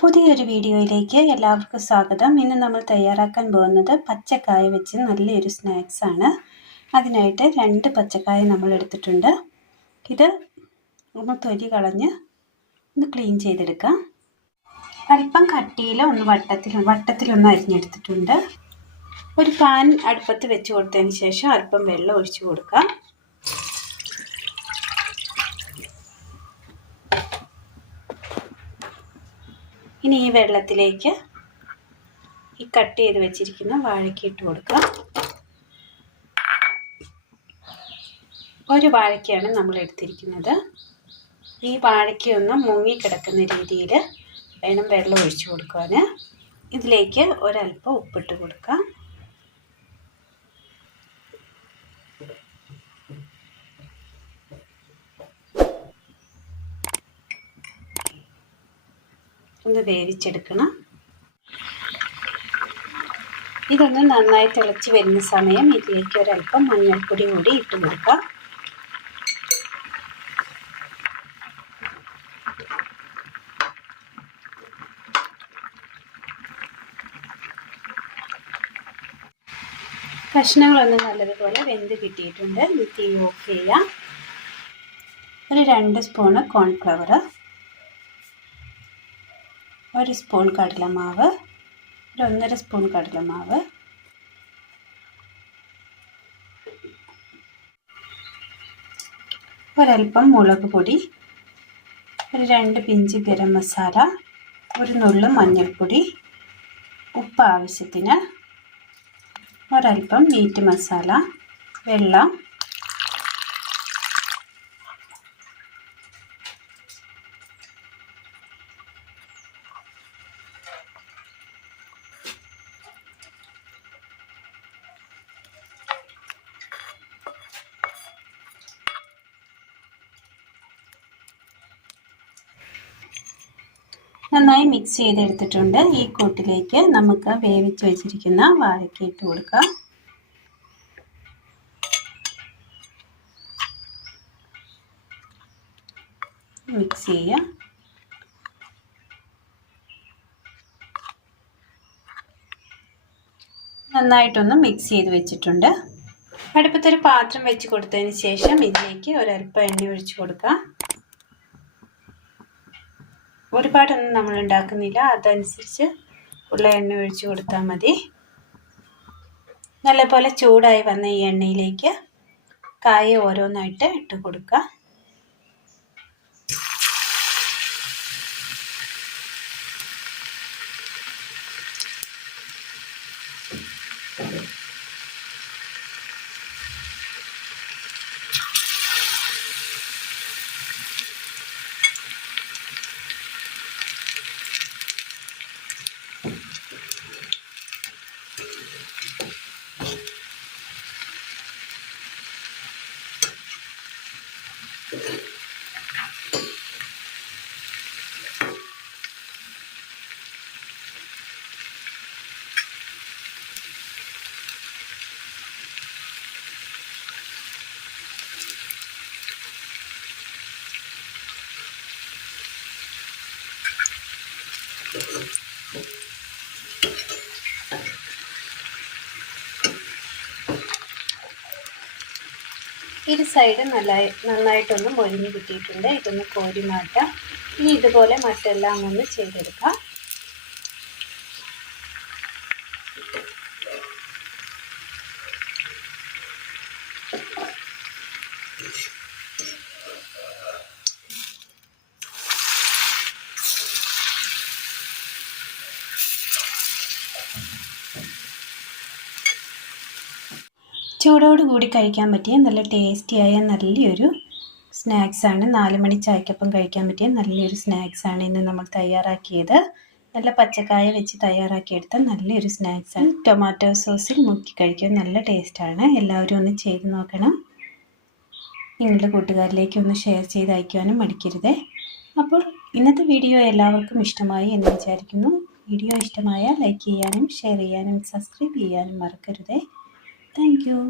പുതിയൊരു വീഡിയോയിലേക്ക് എല്ലാവർക്കും സ്വാഗതം. ഇന്ന് നമ്മൾ തയ്യാറാക്കാൻ പോകുന്നത് പച്ചക്കായ വെച്ച് നല്ലൊരു സ്നാക്സ് ആണ്. അതിനായിട്ട് 2 പച്ചക്കായ നമ്മൾ എടുത്തിട്ടുണ്ട്. ഇത് ഒന്ന് തൊലി കളഞ്ഞ് ഒന്ന് ക്ലീൻ ചെയ്തെടുക്കാം. അല്പം കട്ടിയിൽ ഒന്ന് വട്ടത്തിലൊന്ന് അരിഞ്ഞെടുത്തിട്ടുണ്ട്. ഒരു പാൻ അടുപ്പത്ത് വെച്ച് കൊടുത്തതിന് ശേഷം അല്പം വെള്ളം ഒഴിച്ചു കൊടുക്കാം. ഇനി ഈ വെള്ളത്തിലേക്ക് ഈ കട്ട് ചെയ്ത് വെച്ചിരിക്കുന്ന വാഴയ്ക്ക ഇട്ട് കൊടുക്കാം. ഒരു വാഴയ്ക്കയാണ് നമ്മൾ എടുത്തിരിക്കുന്നത്. ഈ വാഴയ്ക്കൊന്ന് മുങ്ങിക്കിടക്കുന്ന രീതിയിൽ വേണം വെള്ളം ഒഴിച്ചു കൊടുക്കാൻ. ഇതിലേക്ക് ഒരല്പം ഉപ്പിട്ട് കൊടുക്കാം. ഒന്ന് വേവിച്ചെടുക്കണം. ഇതൊന്ന് നന്നായി തിളച്ച് വരുന്ന സമയം ഇതിലേക്ക് ഒരല്പം മഞ്ഞൾപ്പൊടി കൂടി ഇട്ട് കൊടുക്കാം. കഷ്ണങ്ങളൊന്ന് നല്ലതുപോലെ വെന്ത് കിട്ടിയിട്ടുണ്ട്. തീ ഓഫ് ചെയ്യാം. ഒരു 2 സ്പൂണ് കോൺഫ്ലവർ, 1 സ്പൂൺ കടലമാവ്, 1.5 സ്പൂൺ കടലമാവ്, ഒരൽപ്പം മുളക് പൊടി, ഒരു 2 പിഞ്ച് ഗരം മസാല, ഒരു നുള്ളു മഞ്ഞൾപ്പൊടി, ഉപ്പ് ആവശ്യത്തിന്, ഒരൽപ്പം മീറ്റ് മസാല, വെള്ളം, നന്നായി മിക്സ് ചെയ്തെടുത്തിട്ടുണ്ട്. ഈ കൂട്ടിലേക്ക് നമുക്ക് വേവിച്ച് വെച്ചിരിക്കുന്ന വാഴയ്ക്ക ഇട്ട് കൊടുക്കാം. മിക്സ് ചെയ്യാം. നന്നായിട്ടൊന്ന് മിക്സ് ചെയ്ത് വെച്ചിട്ടുണ്ട്. അടുപ്പത്തൊരു പാത്രം വെച്ച് കൊടുത്തതിന് ശേഷം ഇതിലേക്ക് ഒരല്പം എണ്ണ ഒഴിച്ച് കൊടുക്കാം. ഒരുപാടൊന്നും നമ്മൾ ഉണ്ടാക്കുന്നില്ല, അതനുസരിച്ച് ഉള്ള എണ്ണ ഒഴിച്ച് കൊടുത്താൽ മതി. നല്ലപോലെ ചൂടായി വന്ന ഈ എണ്ണയിലേക്ക് കായ ഓരോന്നായിട്ട് ഇട്ട് കൊടുക്കുക. ഇരു സൈഡ് നന്നായിട്ടൊന്ന് മൊരിഞ്ഞ് കിട്ടിയിട്ടുണ്ട്. ഇതൊന്ന് കോരി മാറ്റാം. ഇനി ഇതുപോലെ മറ്റെല്ലാം ഒന്ന് ചെയ്തെടുക്കാം. ചൂടോടുകൂടി കഴിക്കാൻ പറ്റിയ നല്ല ടേസ്റ്റിയായ നല്ലൊരു സ്നാക്സാണ്. 4 മണി ചായക്കൊപ്പം കഴിക്കാൻ പറ്റിയ നല്ലൊരു സ്നാക്സാണ് ഇന്ന് നമ്മൾ തയ്യാറാക്കിയത്. നല്ല പച്ചക്കായ വെച്ച് തയ്യാറാക്കിയെടുത്ത നല്ലൊരു സ്നാക്സാണ്. ടൊമാറ്റോ സോസിൽ മുക്കി കഴിക്കാൻ നല്ല ടേസ്റ്റാണ്. എല്ലാവരും ഒന്ന് ചെയ്ത് നോക്കണം. നിങ്ങളുടെ കൂട്ടുകാരിലേക്ക് ഒന്ന് ഷെയർ ചെയ്ത് അയക്കുവാനും മടിക്കരുതേ. അപ്പോൾ ഇന്നത്തെ വീഡിയോ എല്ലാവർക്കും ഇഷ്ടമായി എന്ന് വിചാരിക്കുന്നു. വീഡിയോ ഇഷ്ടമായാൽ ലൈക്ക് ചെയ്യാനും ഷെയർ ചെയ്യാനും സബ്സ്ക്രൈബ് ചെയ്യാനും മറക്കരുതേ. Thank you.